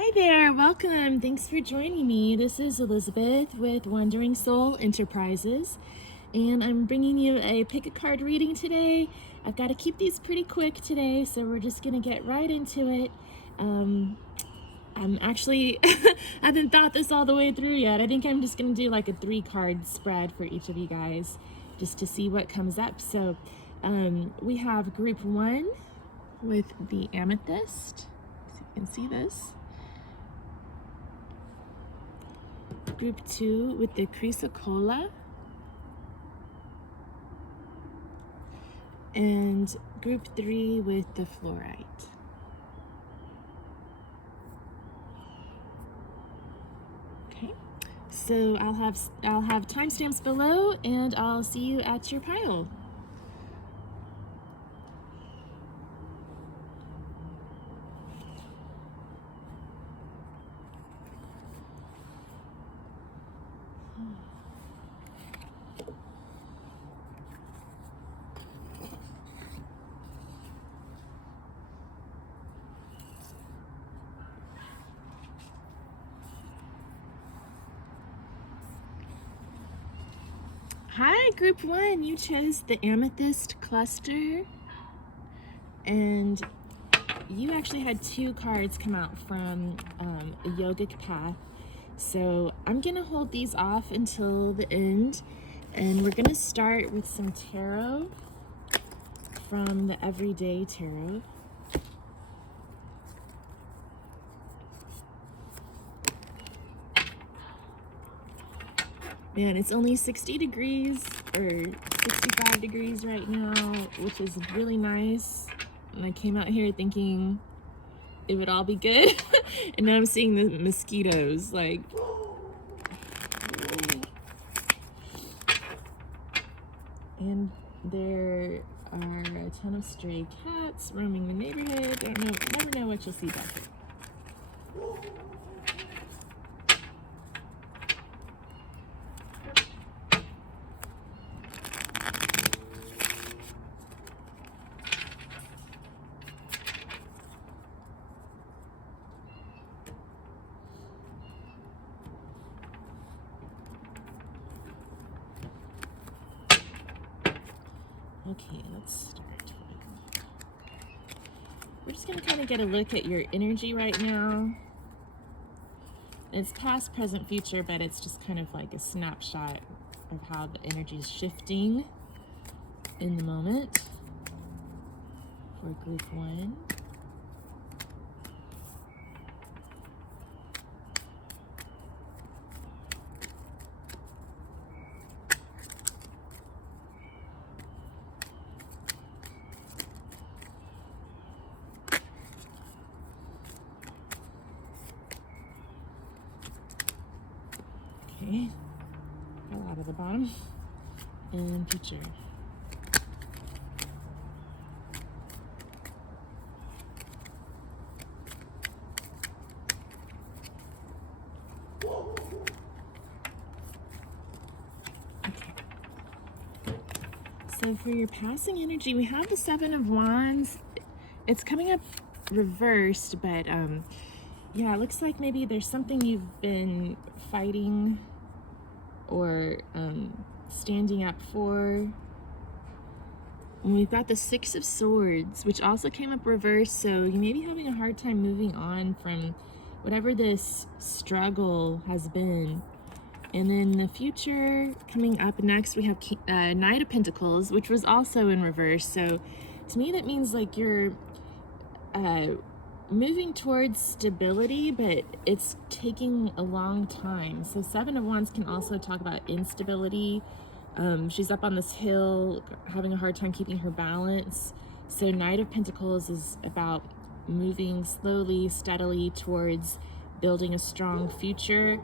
Hi there, welcome. Thanks for joining me. This is Elizabeth with Wandering Soul Enterprises, and I'm bringing you a pick a card reading today. I've got to keep these pretty quick today, so we're just going to get right into it. I'm actually, I haven't thought this all the way through yet. I think I'm just going to do like a 3-card spread for each of you guys, just to see what comes up. So we have group 1 with the amethyst, so you can see this. Group 2 with the chrysocolla, and group 3 with the fluorite. Okay, so I'll have timestamps below, and I'll see you at your pile. Hi, group 1, you chose the amethyst cluster, and you actually had 2 cards come out from a yogic path. So I'm gonna hold these off until the end, and we're gonna start with some tarot from the Everyday Tarot. Man, it's only 60 degrees or 65 degrees right now, which is really nice. And I came out here thinking it would all be good. And now I'm seeing the mosquitoes, like, and there are a ton of stray cats roaming the neighborhood. I don't know, never know what you'll see back here. Okay, let's start. We're just gonna kind of get a look at your energy right now. It's past, present, future, but it's just kind of like a snapshot of how the energy is shifting in the moment for group 1. Okay, fell out of the bottom, and future. Okay. So for your passing energy, we have the 7 of Wands. It's coming up reversed, but yeah, it looks like maybe there's something you've been fighting or standing up for. And we've got the 6 of Swords, which also came up reversed, so you may be having a hard time moving on from whatever this struggle has been. And then the future coming up next, we have Knight of Pentacles, which was also in reverse. So to me, that means like you're moving towards stability, but it's taking a long time. So 7 of Wands can also talk about instability. She's up on this hill, having a hard time keeping her balance. So Knight of Pentacles is about moving slowly, steadily towards building a strong future.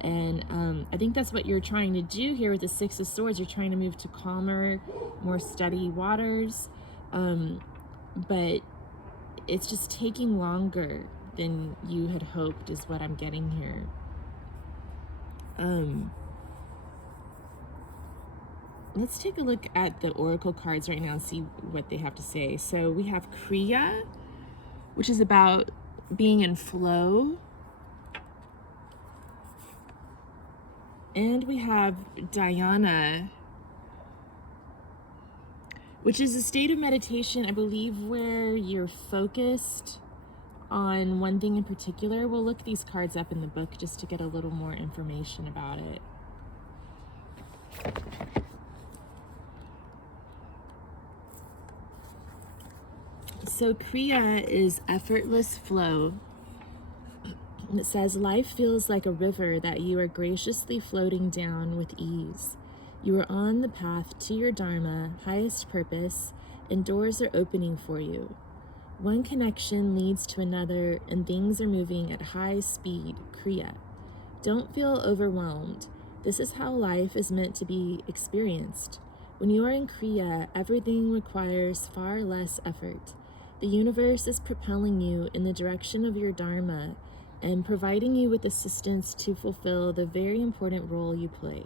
And I think that's what you're trying to do here with the 6 of Swords. You're trying to move to calmer, more steady waters. But it's just taking longer than you had hoped is what I'm getting here. Let's take a look at the oracle cards right now and see what they have to say. So we have Kriya, which is about being in flow, And we have Dhyana, which is a state of meditation, I believe, where you're focused on one thing in particular. We'll look these cards up in the book just to get a little more information about it. So Kriya is effortless flow. And it says, life feels like a river that you are graciously floating down with ease. You are on the path to your Dharma, highest purpose, and doors are opening for you. One connection leads to another, and things are moving at high speed, Kriya. Don't feel overwhelmed. This is how life is meant to be experienced. When you are in Kriya, everything requires far less effort. The universe is propelling you in the direction of your Dharma and providing you with assistance to fulfill the very important role you play.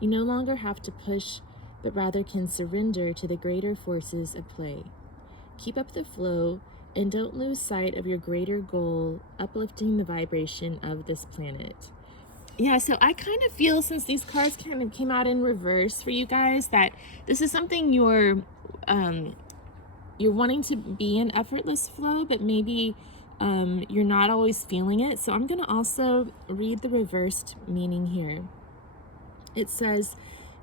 You no longer have to push, but rather can surrender to the greater forces at play. Keep up the flow and don't lose sight of your greater goal, uplifting the vibration of this planet. Yeah, so I kind of feel, since these cards kind of came out in reverse for you guys, that this is something you're wanting to be in effortless flow, but maybe you're not always feeling it. So I'm going to also read the reversed meaning here. It says,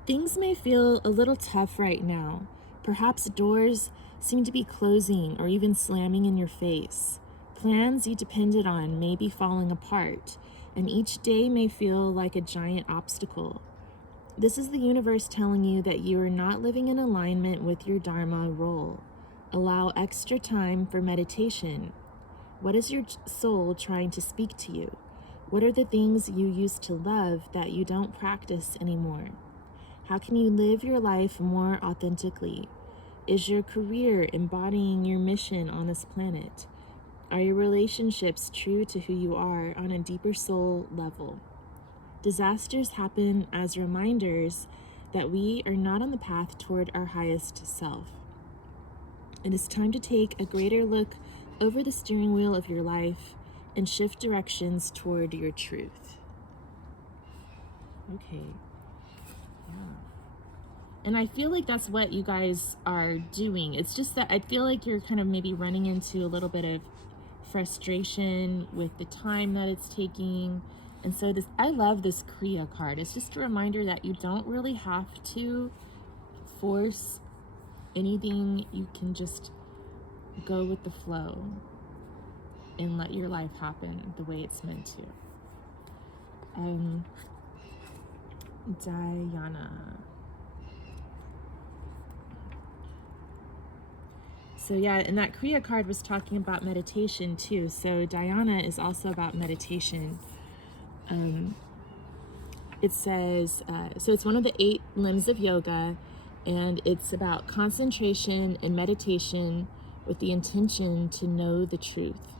things may feel a little tough right now. Perhaps doors seem to be closing or even slamming in your face. Plans you depended on may be falling apart, and each day may feel like a giant obstacle. This is the universe telling you that you are not living in alignment with your Dharma role. Allow extra time for meditation. What is your soul trying to speak to you? What are the things you used to love that you don't practice anymore? How can you live your life more authentically? Is your career embodying your mission on this planet? Are your relationships true to who you are on a deeper soul level? Disasters happen as reminders that we are not on the path toward our highest self. It is time to take a greater look over the steering wheel of your life and shift directions toward your truth. Okay. Yeah. And I feel like that's what you guys are doing. It's just that I feel like you're kind of maybe running into a little bit of frustration with the time that it's taking. And so this, I love this Kriya card. It's just a reminder that you don't really have to force anything. You can just go with the flow and let your life happen the way it's meant to. Dhyana. So yeah, and that Kriya card was talking about meditation too. So Dhyana is also about meditation. It says, so it's one of the 8 limbs of yoga, and it's about concentration and meditation with the intention to know the truth.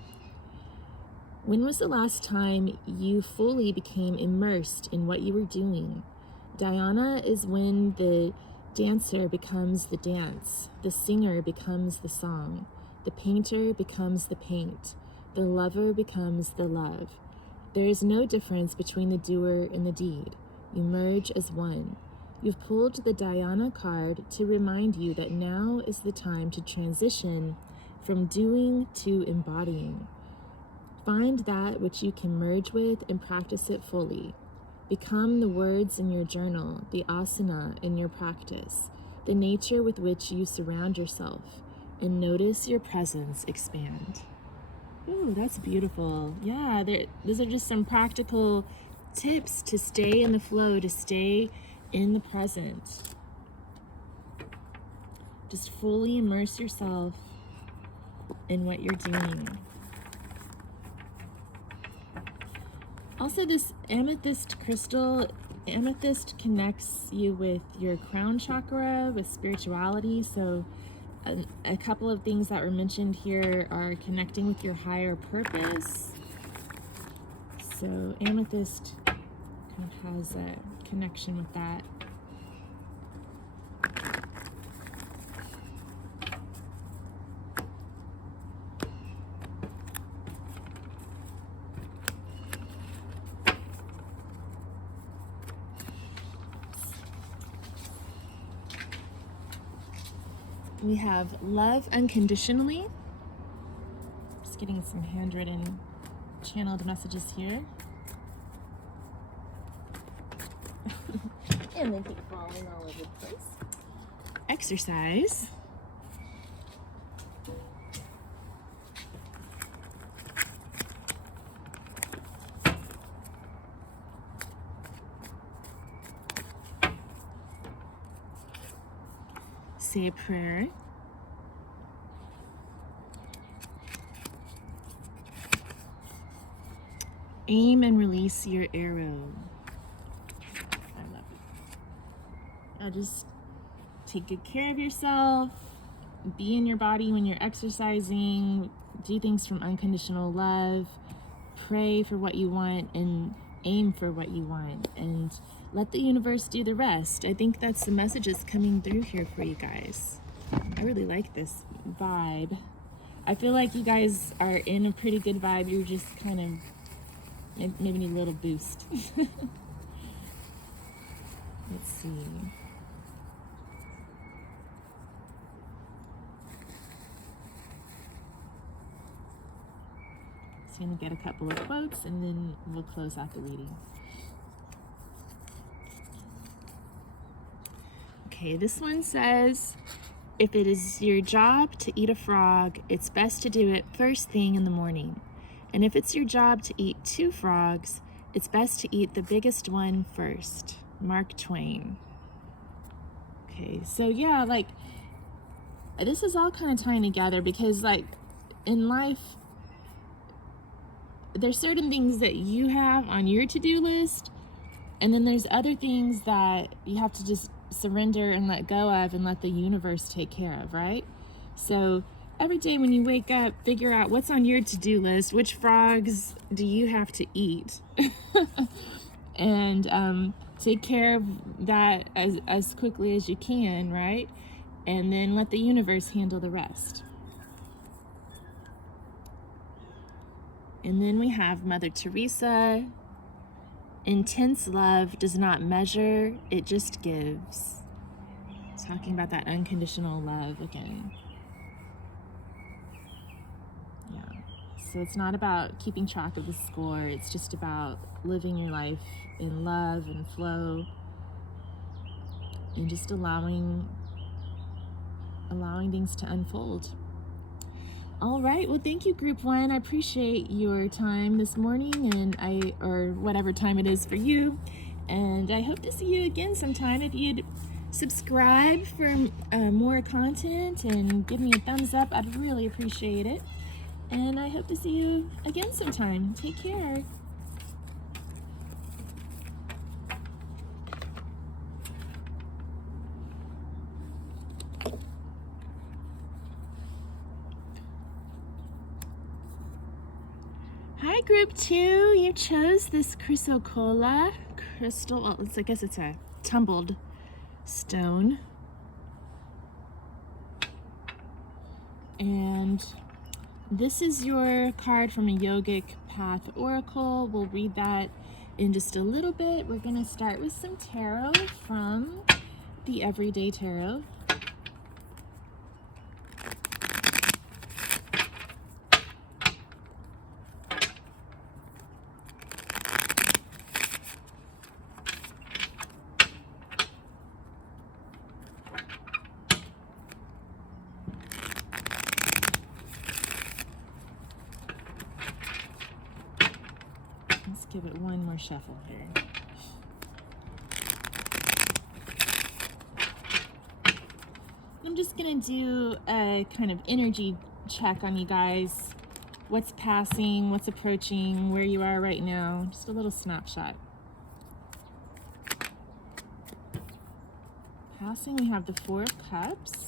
When was the last time you fully became immersed in what you were doing? Dhyana is when the dancer becomes the dance, the singer becomes the song, the painter becomes the paint, the lover becomes the love. There is no difference between the doer and the deed. You merge as one. You've pulled the Dhyana card to remind you that now is the time to transition from doing to embodying. Find that which you can merge with and practice it fully. Become the words in your journal, the asana in your practice, the nature with which you surround yourself, and notice your presence expand. Ooh, that's beautiful. Yeah, those are just some practical tips to stay in the flow, to stay in the present. Just fully immerse yourself in what you're doing. Also, this amethyst crystal, amethyst connects you with your crown chakra, with spirituality. So a couple of things that were mentioned here are connecting with your higher purpose. So amethyst kind of has a connection with that. We have love unconditionally. Just getting some handwritten channeled messages here. And they keep falling all over the place. Exercise. Say a prayer. Aim and release your arrow. I love it. Now just take good care of yourself. Be in your body when you're exercising. Do things from unconditional love. Pray for what you want and aim for what you want. And let the universe do the rest. I think that's the messages coming through here for you guys. I really like this vibe. I feel like you guys are in a pretty good vibe. You're just kind of maybe need a little boost. Let's see. So I'm going to get a couple of quotes and then we'll close out the reading. Okay, this one says, if it is your job to eat a frog, it's best to do it first thing in the morning. And if it's your job to eat 2 frogs, it's best to eat the biggest one first. Mark Twain. Okay, so yeah, like, this is all kind of tying together because, like, in life, there's certain things that you have on your to-do list, and then there's other things that you have to just surrender and let go of and let the universe take care of, right? So every day when you wake up, figure out what's on your to-do list, which frogs do you have to eat, and take care of that as quickly as you can, right? And then let the universe handle the rest. And then we have Mother Teresa. Intense love does not measure, it just gives. Talking about that unconditional love again. Yeah. So it's not about keeping track of the score, it's just about living your life in love and flow and just allowing things to unfold. All right, well, thank you, Group 1. I appreciate your time this morning, and or whatever time it is for you. And I hope to see you again sometime. If you'd subscribe for more content and give me a thumbs up, I'd really appreciate it. And I hope to see you again sometime. Take care. Hi, Group 2. You chose this chrysocolla crystal. Well, I guess it's a tumbled stone. And this is your card from a Yogic Path Oracle. We'll read that in just a little bit. We're going to start with some tarot from the Everyday Tarot. Let's give it one more shuffle here. I'm just gonna do a kind of energy check on you guys. What's passing, what's approaching, where you are right now. Just a little snapshot. Passing, we have the 4 of Cups.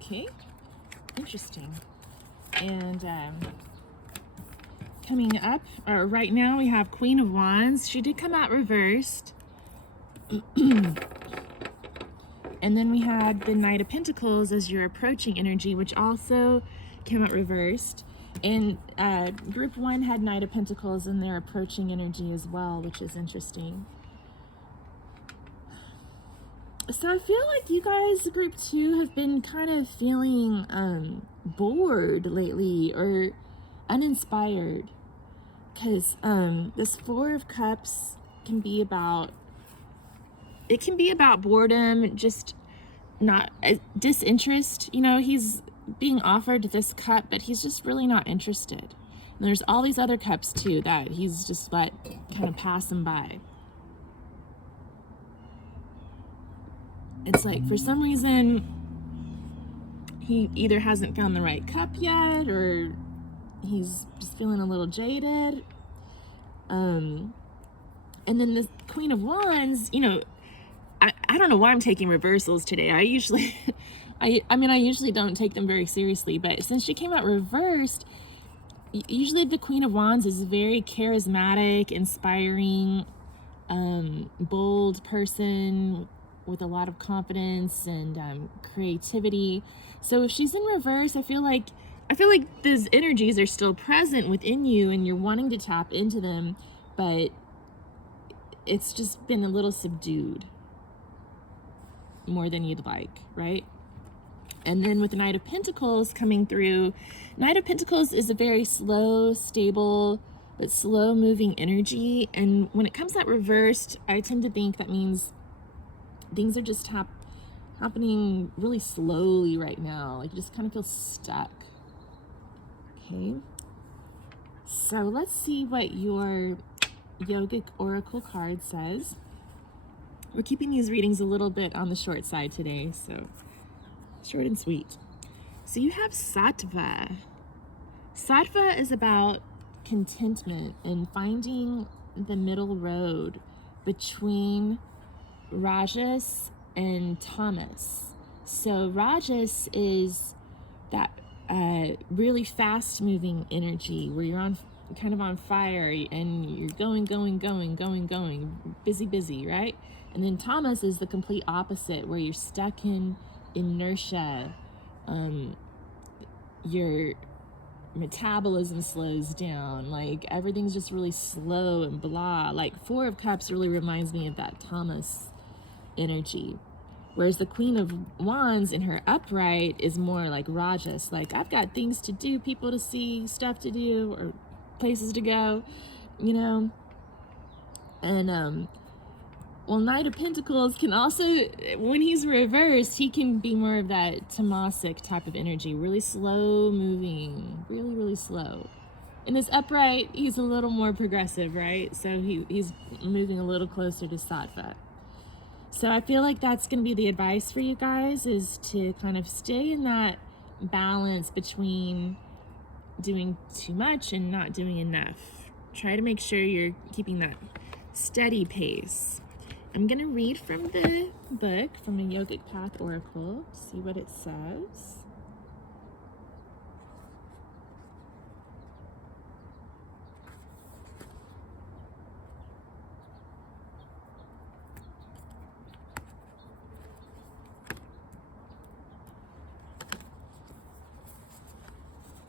Okay, interesting. And coming up, or right now, we have Queen of Wands. She did come out reversed. And then we had the Knight of Pentacles as your approaching energy, which also came out reversed. And group 1 had Knight of Pentacles in their approaching energy as well, which is interesting. So I feel like you guys, group 2, have been kind of feeling bored lately or uninspired. Because this 4 of Cups can be about, it can be about boredom, just not disinterest. You know, he's being offered this cup, but he's just really not interested. And there's all these other cups too that he's just let kind of pass him by. It's like for some reason he either hasn't found the right cup yet, or he's just feeling a little jaded. And then the Queen of Wands, you know, I don't know why I'm taking reversals today. I usually, I usually don't take them very seriously, but since she came out reversed, usually the Queen of Wands is a very charismatic, inspiring, bold person with a lot of confidence and creativity. So if she's in reverse, I feel like those energies are still present within you and you're wanting to tap into them, but it's just been a little subdued more than you'd like, right? And then with the Knight of Pentacles coming through, Knight of Pentacles is a very slow, stable, but slow moving energy. And when it comes out reversed, I tend to think that means things are just happening really slowly right now. Like you just kind of feel stuck. Okay. So let's see what your Yogic Oracle card says. We're keeping these readings a little bit on the short side today, so short and sweet. So you have Sattva. Sattva is about contentment and finding the middle road between Rajas and Tamas. So Rajas is that really fast moving energy where you're kind of on fire and you're going, busy, right? And then Tamas is the complete opposite, where you're stuck in inertia. Your metabolism slows down, like everything's just really slow and blah. Like 4 of Cups really reminds me of that Tamas energy. Whereas the Queen of Wands in her upright is more like Rajas, like I've got things to do, people to see, stuff to do, or places to go, you know. And well, Knight of Pentacles can also, when he's reversed, he can be more of that Tamasic type of energy, really slow moving, really slow. In his upright, he's a little more progressive, right? So he's moving a little closer to Sattva. So I feel like that's going to be the advice for you guys, is to kind of stay in that balance between doing too much and not doing enough. Try to make sure you're keeping that steady pace. I'm going to read from the book, from a Yogic Path Oracle, see what it says.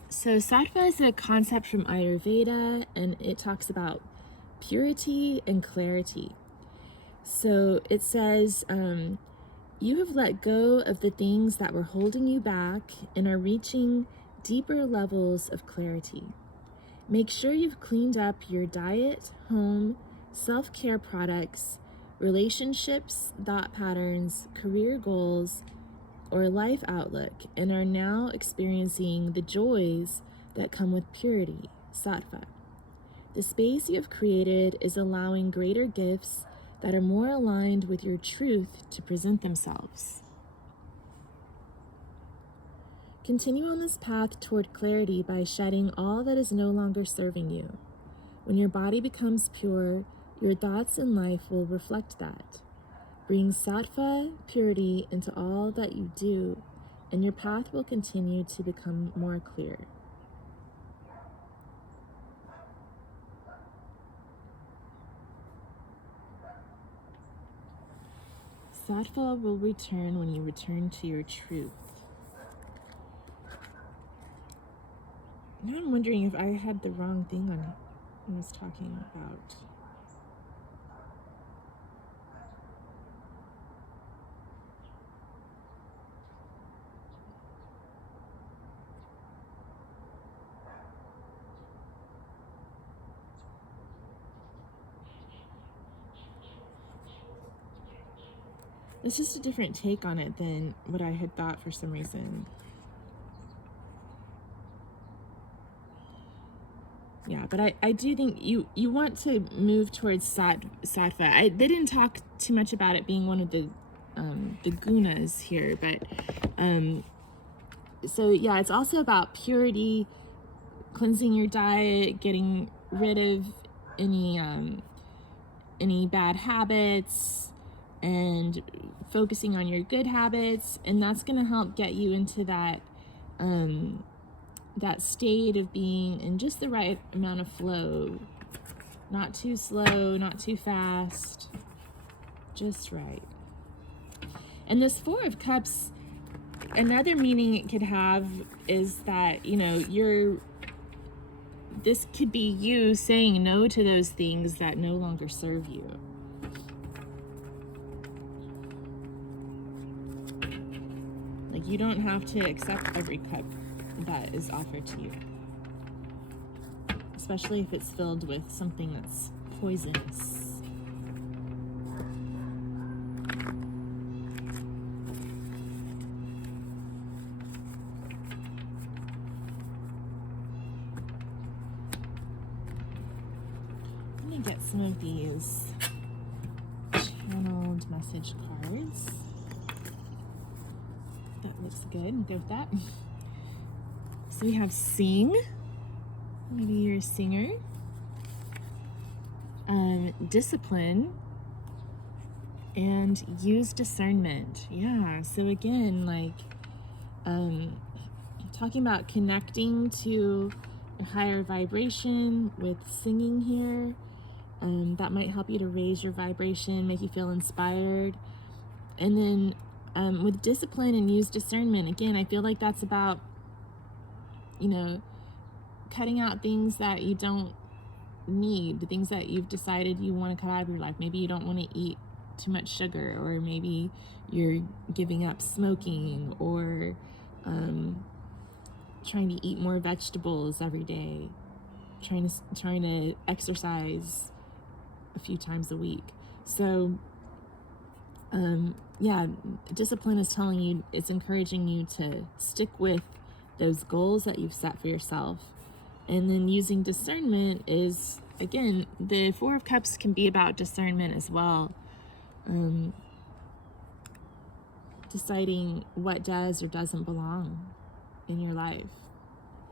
So Sattva is a concept from Ayurveda, and it talks about purity and clarity. So it says, you have let go of the things that were holding you back and are reaching deeper levels of clarity. Make sure you've cleaned up your diet, home, self-care products, relationships, thought patterns, career goals, or life outlook, and are now experiencing the joys that come with purity, Sattva. The space you have created is allowing greater gifts that are more aligned with your truth to present themselves. Continue on this path toward clarity by shedding all that is no longer serving you. When your body becomes pure, your thoughts and life will reflect that. Bring Sattva purity into all that you do, and your path will continue to become more clear. Sattva will return when you return to your truth. Now I'm wondering if I had the wrong thing on when I was talking about. It's just a different take on it than what I had thought for some reason. Yeah, but I do think you want to move towards sattva. They didn't talk too much about it being one of the gunas here, but so yeah, it's also about purity, cleansing your diet, getting rid of any bad habits, and focusing on your good habits, and that's going to help get you into that that state of being in just the right amount of flow, not too slow, not too fast, just right. And this Four of Cups, another meaning it could have is that, this could be you saying no to those things that no longer serve you. Like, you don't have to accept every cup that is offered to you, especially if it's filled with something that's poisonous. Let me get some of these channeled message cards. That looks good. Go with that. So we have sing. Maybe you're a singer. Discipline. And use discernment. Yeah. So again, like talking about connecting to a higher vibration with singing here. That might help you to raise your vibration, make you feel inspired. And then with discipline and use discernment, again, I feel like that's about, cutting out things that you don't need, the things that you've decided you want to cut out of your life. Maybe you don't want to eat too much sugar, or maybe you're giving up smoking, or trying to eat more vegetables every day, trying to exercise a few times a week. So yeah, discipline is telling you, it's encouraging you to stick with those goals that you've set for yourself. And then using discernment is, again, the Four of Cups can be about discernment as well. Deciding what does or doesn't belong in your life.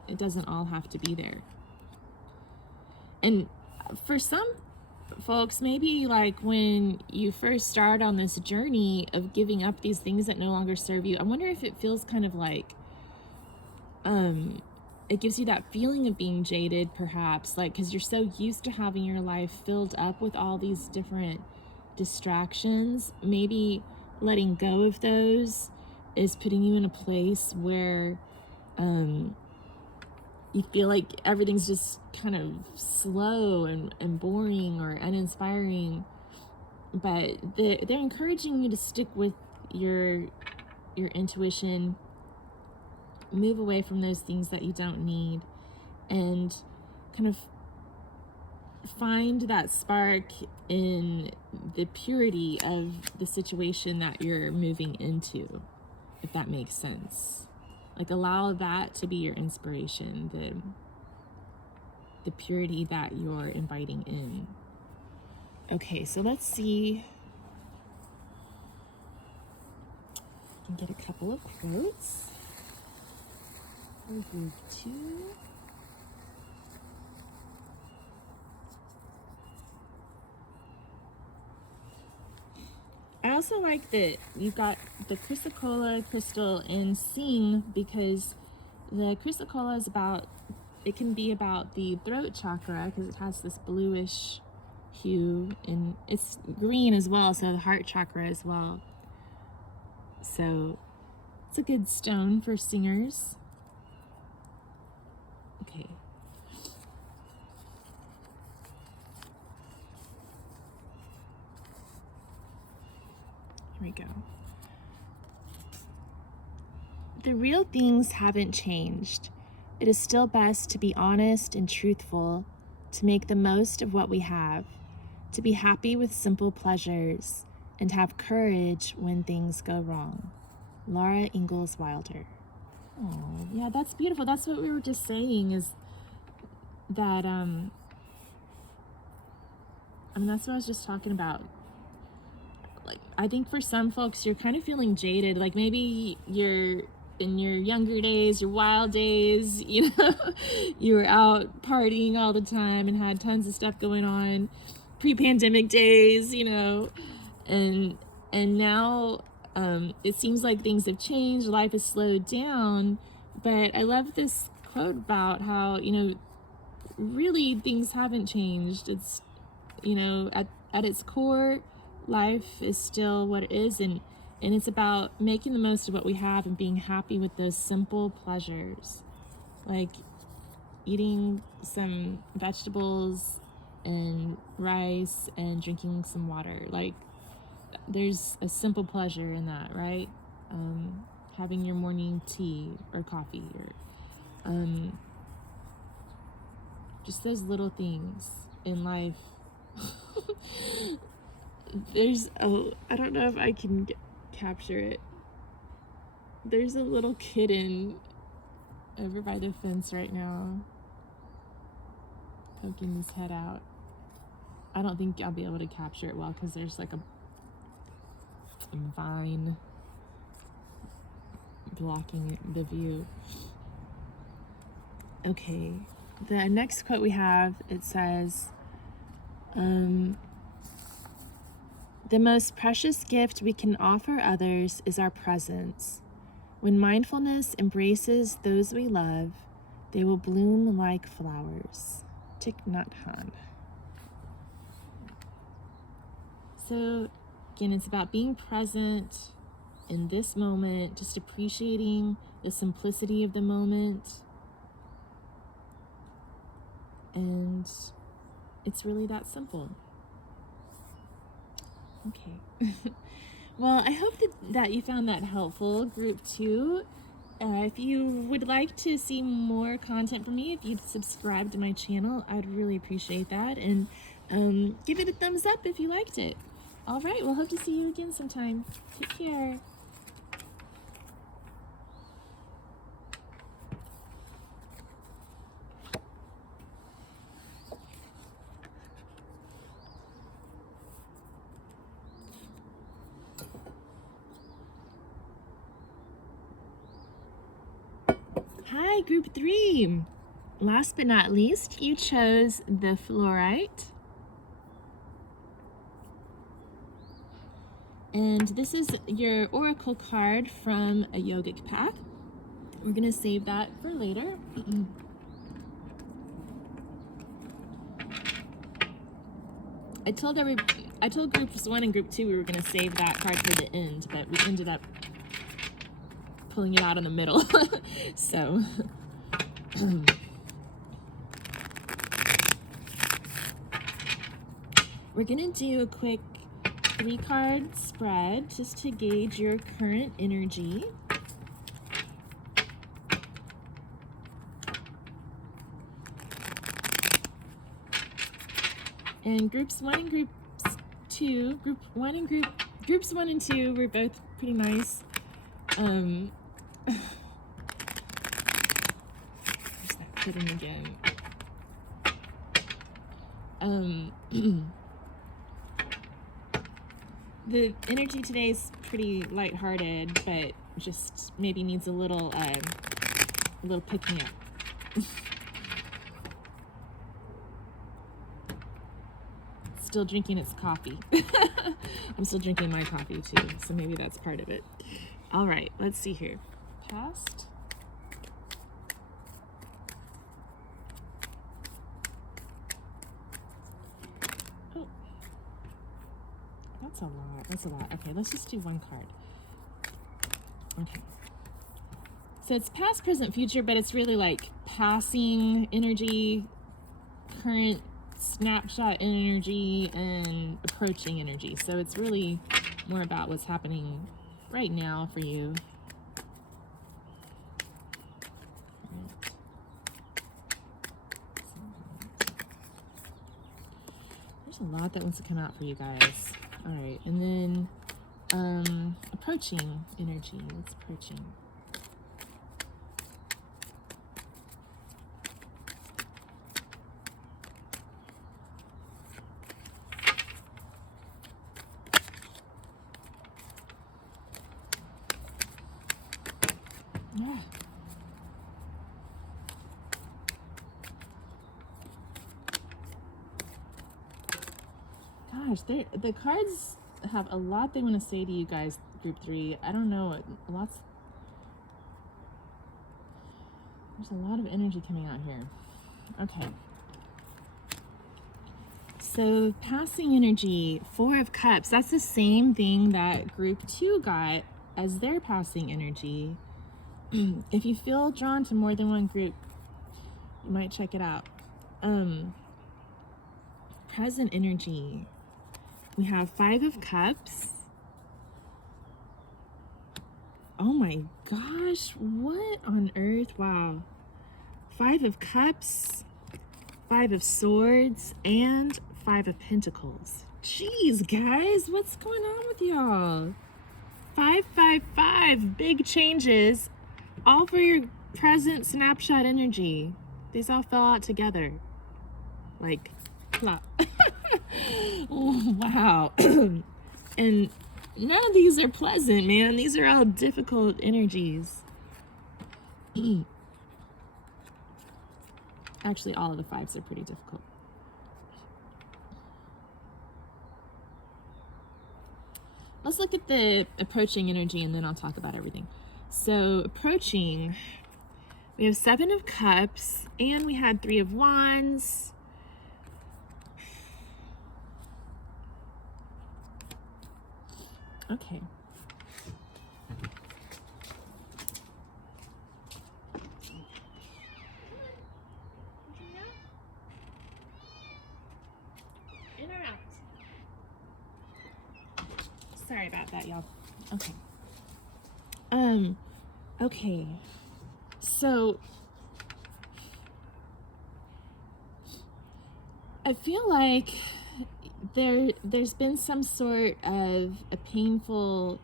It doesn't all have to be there. And for some folks, maybe like when you first start on this journey of giving up these things that no longer serve you, I wonder if it feels kind of like it gives you that feeling of being jaded, perhaps, like because you're so used to having your life filled up with all these different distractions. Maybe letting go of those is putting you in a place where you feel like everything's just kind of slow and boring or uninspiring, but they're encouraging you to stick with your intuition, move away from those things that you don't need, and kind of find that spark in the purity of the situation that you're moving into, if that makes sense. Like, allow that to be your inspiration, the purity that you're inviting in. Okay, so let's see. I can get a couple of quotes. Group 2. I also like that you've got the chrysocolla crystal in Sing, because the chrysocolla is about, it can be about the throat chakra because it has this bluish hue, and it's green as well, so the heart chakra as well. So it's a good stone for singers. Okay. Here we go. The real things haven't changed. It is still best to be honest and truthful, to make the most of what we have, to be happy with simple pleasures, and have courage when things go wrong. Laura Ingalls Wilder. Oh, yeah, that's beautiful. That's what we were just saying, is that, that's what I was just talking about. Like, I think for some folks, you're kind of feeling jaded. Like, maybe you're in your younger days, your wild days, you were out partying all the time and had tons of stuff going on, pre-pandemic days, and now it seems like things have changed, life has slowed down. But I love this quote about how, really things haven't changed. It's, at its core, life is still what it is, and it's about making the most of what we have and being happy with those simple pleasures, like eating some vegetables and rice and drinking some water. Like, there's a simple pleasure in that, right? Having your morning tea or coffee, or just those little things in life. I don't know if I can capture it. There's a little kitten over by the fence right now, poking his head out. I don't think I'll be able to capture it well because there's like a vine blocking the view. Okay, the next quote we have, it says, the most precious gift we can offer others is our presence. When mindfulness embraces those we love, they will bloom like flowers. Thich Nhat Hanh. So again, it's about being present in this moment, just appreciating the simplicity of the moment. And it's really that simple. Okay. Well, I hope that you found that helpful, group 2. If you would like to see more content from me, if you'd subscribe to my channel, I'd really appreciate that. And give it a thumbs up if you liked it. All right, we'll hope to see you again sometime. Take care. Hi, group 3. Last but not least, you chose the fluorite. And this is your oracle card from a yogic path. We're going to save that for later. I told groups 1 and group 2 we were going to save that card for the end, but we ended up pulling it out in the middle. So we're going to do a quick 3-card spread just to gauge your current energy. And groups 1 and groups 2, groups 1 and 2 were both pretty nice. There's that kitten again. The energy today is pretty lighthearted, but just maybe needs a little pick me up. Still drinking its coffee. I'm still drinking my coffee too, so maybe that's part of it. All right, let's see here. Past. Oh, that's a lot. Okay, let's just do 1 card. Okay. So it's past, present, future, but it's really like passing energy, current snapshot energy, and approaching energy. So it's really more about what's happening right now for you. There's a lot that wants to come out for you guys. All right, and then approaching energy. What's approaching? Yeah. Gosh, the cards have a lot they want to say to you guys, group 3. I don't know, there's a lot of energy coming out here. Okay. So passing energy, 4 of Cups, that's the same thing that group 2 got as their passing energy. If you feel drawn to more than one group, you might check it out. Present energy, we have 5 of Cups. Oh my gosh, what on earth? Wow. 5 of Cups, 5 of Swords, and 5 of Pentacles. Jeez, guys, what's going on with y'all? 5, 5, 5, big changes, all for your present snapshot energy. These all fell out together. Like, plop. Oh, wow. And none of these are pleasant, man. These are all difficult energies. Actually, all of the 5s are pretty difficult. Let's look at the approaching energy and then I'll talk about everything. So approaching, we have 7 of Cups and we had 3 of Wands. Okay. In or out? Sorry about that, y'all. Okay. Okay. So I feel like there's been some sort of a painful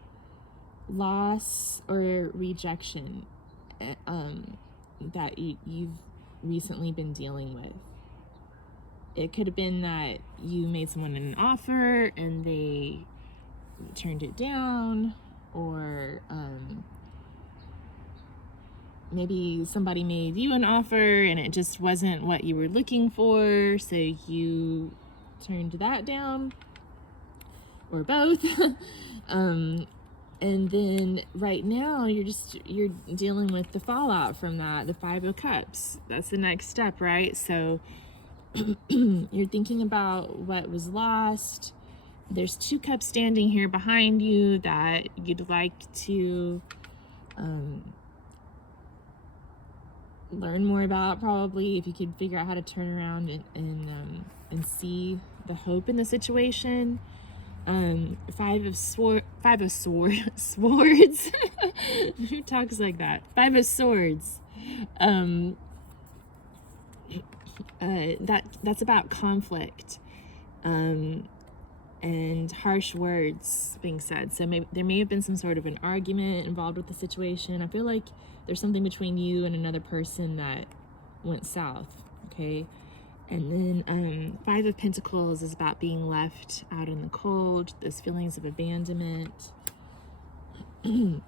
loss or rejection that you've recently been dealing with. It could have been that you made someone an offer and they turned it down, or maybe somebody made you an offer and it just wasn't what you were looking for, so you turned that down, or both. And then right now you're dealing with the fallout from that, the 5 of Cups. That's the next step, right? So you're thinking about what was lost. There's 2 cups standing here behind you that you'd like to learn more about, probably, if you could figure out how to turn around and see the hope in the situation. 5 of swords. Who talks like that? 5 of Swords. That's about conflict, and harsh words being said. So there may have been some sort of an argument involved with the situation. I feel like there's something between you and another person that went south, okay? And then 5 of Pentacles is about being left out in the cold, those feelings of abandonment. Trying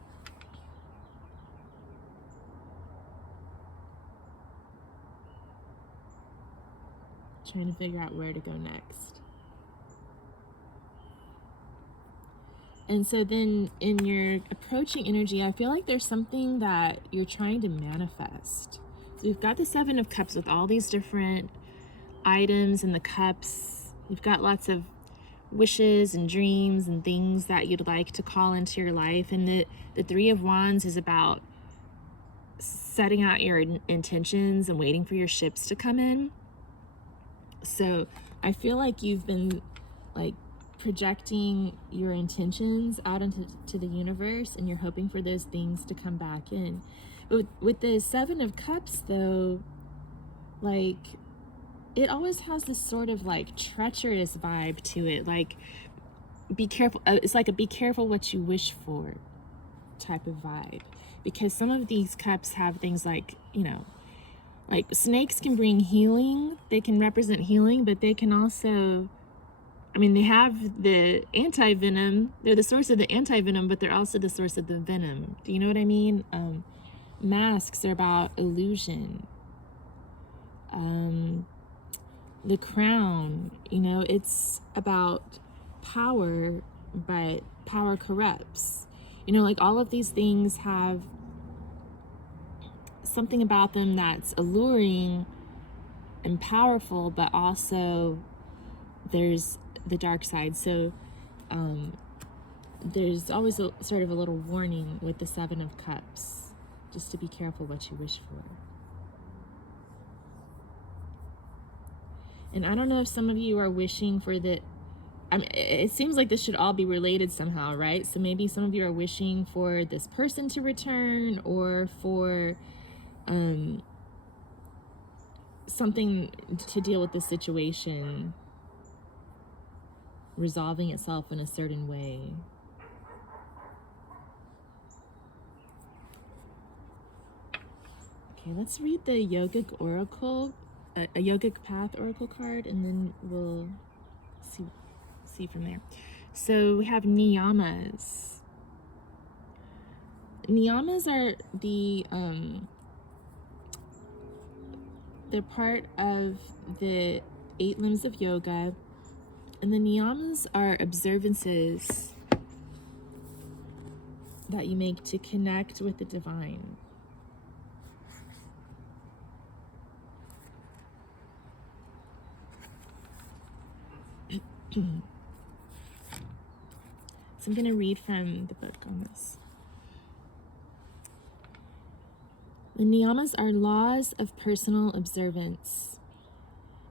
to figure out where to go next. And so then in your approaching energy, I feel like there's something that you're trying to manifest. So we've got the 7 of Cups with all these different items in the cups. You've got lots of wishes and dreams and things that you'd like to call into your life. And the Three of Wands is about setting out your intentions and waiting for your ships to come in. So I feel like you've been like projecting your intentions out into the universe, and you're hoping for those things to come back in. But with the Seven of Cups though, like it always has this sort of like treacherous vibe to it. Like, be careful. It's like a be careful what you wish for type of vibe, because some of these cups have things like, you know, like snakes can bring healing. They can represent healing, but they can also, I mean, they have the anti-venom. They're the source of the anti-venom, but they're also the source of the venom. Do you know what I mean? Masks are about illusion. The crown, you know, it's about power, but power corrupts. You know, like all of these things have something about them that's alluring and powerful, but also there's the dark side. So there's always sort of a little warning with the Seven of Cups, just to be careful what you wish for. And I don't know if some of you are wishing for I mean, it seems like this should all be related somehow, right? So maybe some of you are wishing for this person to return, or for something to deal with the situation resolving itself in a certain way. Okay, let's read the Yogic Oracle, a Yogic Path Oracle card, and then we'll see from there. So we have niyamas. Niyamas are they're part of the 8 limbs of yoga, and the niyamas are observances that you make to connect with the divine. So I'm going to read from the book on this. The niyamas are laws of personal observance.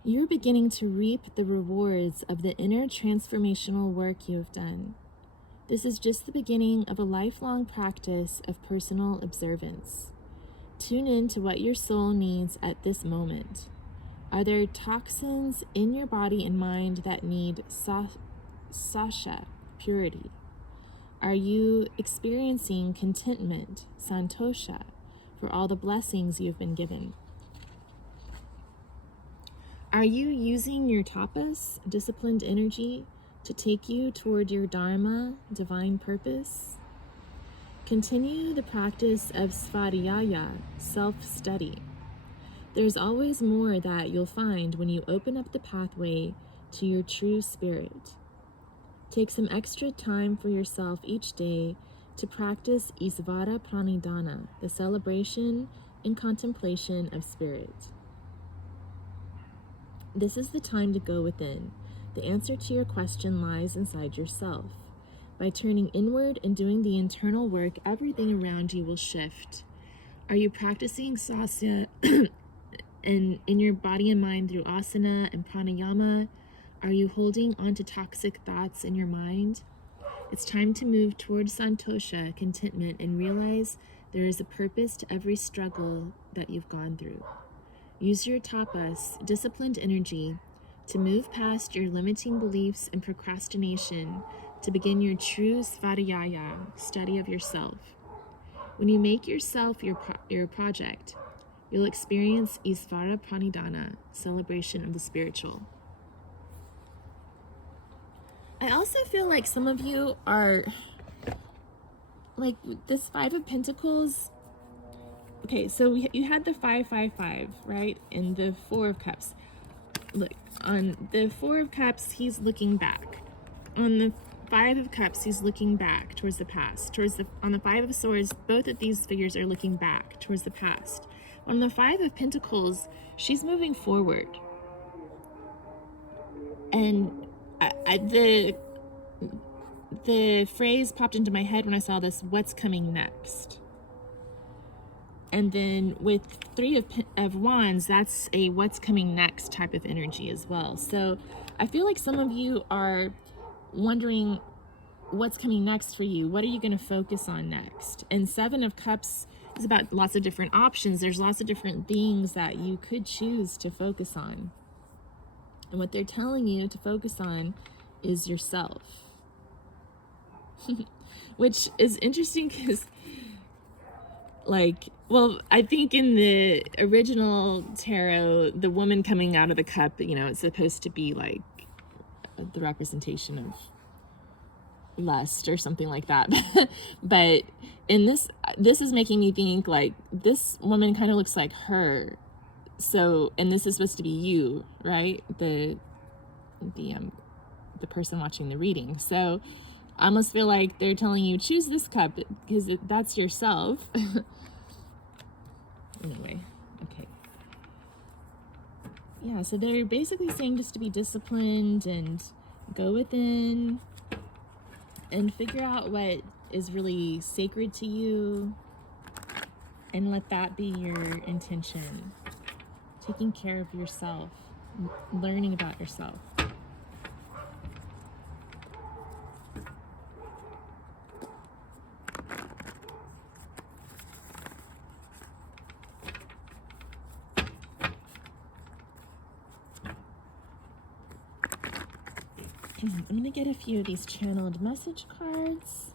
You're beginning to reap the rewards of the inner transformational work you have done. This is just the beginning of a lifelong practice of personal observance. Tune in to what your soul needs at this moment. Are there toxins in your body and mind that need sasha, purity? Are you experiencing contentment, santosha, for all the blessings you've been given? Are you using your tapas, disciplined energy, to take you toward your dharma, divine purpose? Continue the practice of svadhyaya, self-study. There's always more that you'll find when you open up the pathway to your true spirit. Take some extra time for yourself each day to practice Isvara Pranidhana, the celebration and contemplation of spirit. This is the time to go within. The answer to your question lies inside yourself. By turning inward and doing the internal work, everything around you will shift. Are you practicing sasya in your body and mind through asana and pranayama? Are you holding on to toxic thoughts in your mind? It's time to move towards santosha, contentment, and realize there is a purpose to every struggle that you've gone through. Use your tapas, disciplined energy, to move past your limiting beliefs and procrastination to begin your true svadhyaya, study of yourself. When you make yourself your project, you'll experience Isvara Pranidhana, celebration of the spiritual. I also feel like some of you are, like, this Five of Pentacles. Okay, so you had the 555, right? And the Four of Cups. Look, on the Four of Cups, he's looking back. On the Five of Cups, he's looking back towards the past. On the Five of Swords, both of these figures are looking back towards the past. On the Five of Pentacles, she's moving forward. And the phrase popped into my head when I saw this, what's coming next? And then with Three of Wands, that's a what's coming next type of energy as well. So I feel like some of you are wondering what's coming next for you. What are you going to focus on next? And Seven of Cups is about lots of different options. There's lots of different things that you could choose to focus on. And what they're telling you to focus on is yourself. Which is interesting because, like, well, I think in the original tarot, the woman coming out of the cup, you know, it's supposed to be like the representation of lust or something like that. But in this is making me think like this woman kind of looks like her. So, and this is supposed to be you, right? The person watching the reading. So I almost feel like they're telling you, choose this cup because that's yourself. Anyway, okay. Yeah, so they're basically saying just to be disciplined and go within and figure out what is really sacred to you and let that be your intention. Taking care of yourself, learning about yourself. I'm going to get a few of these channeled message cards.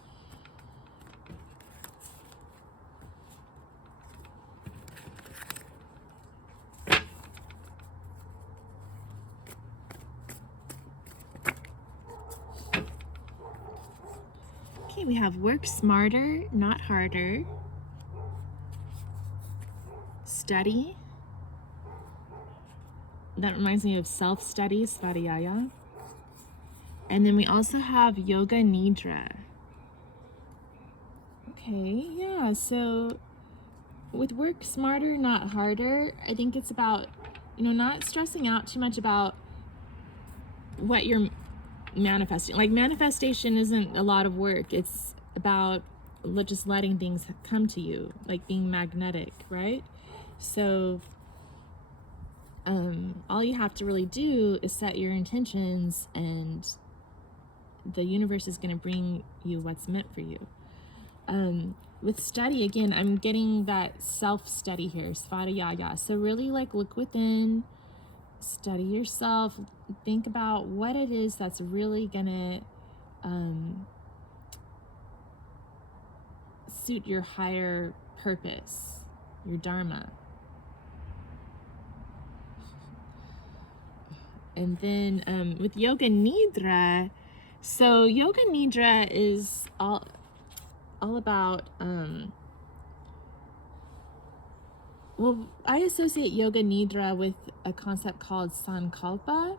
Okay, we have work smarter, not harder. Study. That reminds me of self-study, svadhyaya. And then we also have yoga nidra. Okay, yeah, so with work smarter, not harder, I think it's about, you know, not stressing out too much about what you're manifesting. Like manifestation isn't a lot of work. It's about just letting things come to you, like being magnetic, right? So all you have to really do is set your intentions and the universe is going to bring you what's meant for you. With study, again, I'm getting that self-study here, svadhyaya. So really like look within, study yourself, think about what it is that's really going to suit your higher purpose, your dharma. And then with yoga nidra, so yoga nidra is all about, well, I associate yoga nidra with a concept called sankalpa.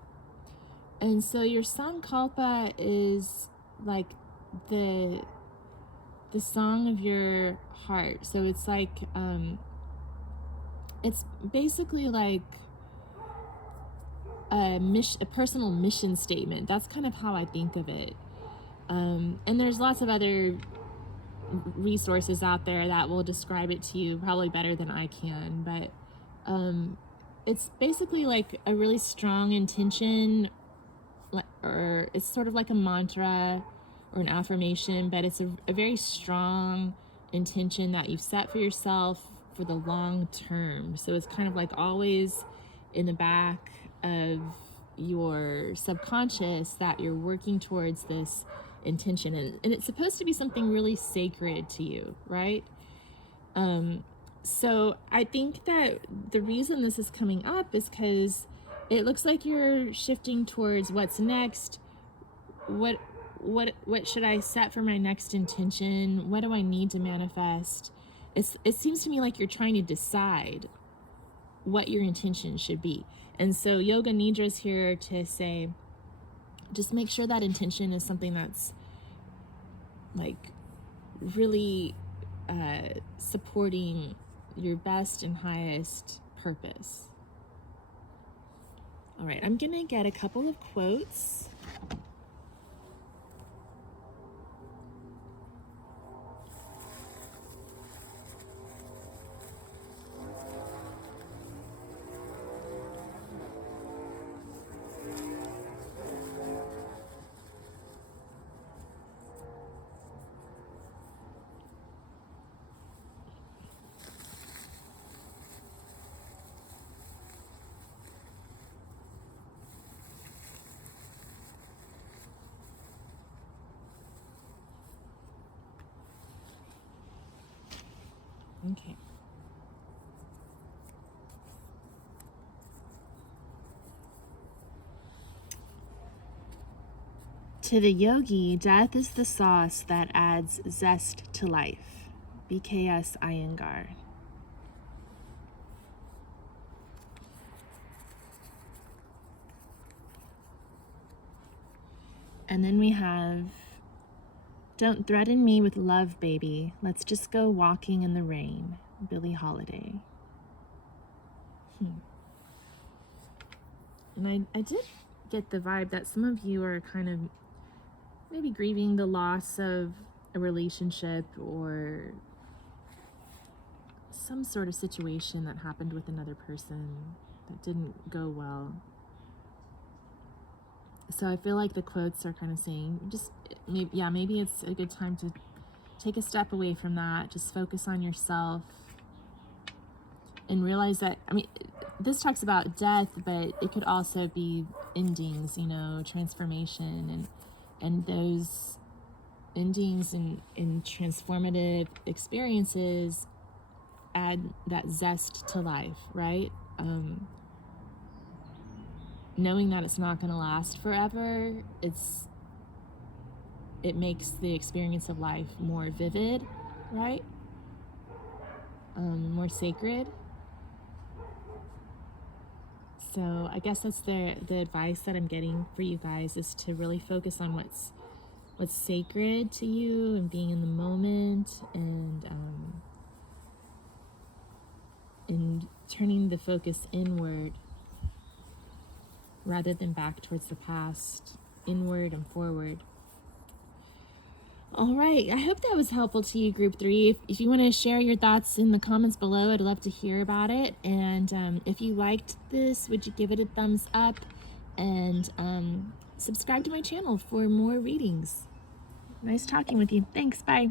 And so your sankalpa is like the song of your heart. So it's like, it's basically like a personal mission statement. That's kind of how I think of it. And there's lots of other resources out there that will describe it to you probably better than I can, but it's basically like a really strong intention, or it's sort of like a mantra or an affirmation, but it's a very strong intention that you've set for yourself for the long term. So it's kind of like always in the back of your subconscious that you're working towards this intention, and it's supposed to be something really sacred to you, right? So I think that the reason this is coming up is because it looks like you're shifting towards what's next. What should I set for my next intention? What do I need to manifest? It seems to me like you're trying to decide what your intention should be. And so yoga nidra is here to say, just make sure that intention is something that's like really supporting your best and highest purpose. All right, I'm gonna get a couple of quotes. Okay. To the yogi, death is the sauce that adds zest to life. BKS Iyengar. And then we have, don't threaten me with love, baby. Let's just go walking in the rain. Billie Holiday. And I did get the vibe that some of you are kind of maybe grieving the loss of a relationship or some sort of situation that happened with another person that didn't go well. So I feel like the quotes are kind of saying, just maybe it's a good time to take a step away from that. Just focus on yourself and realize that, I mean, this talks about death, but it could also be endings, you know, transformation, and those endings and transformative experiences add that zest to life, right? Knowing that it's not going to last forever, it makes the experience of life more vivid, right? More sacred. So I guess that's the advice that I'm getting for you guys, is to really focus on what's sacred to you and being in the moment, and turning the focus inward rather than back towards the past, inward and forward. All right, I hope that was helpful to you, Group 3. If you want to share your thoughts in the comments below, I'd love to hear about it. And if you liked this, would you give it a thumbs up? And subscribe to my channel for more readings. Nice talking with you. Thanks, bye.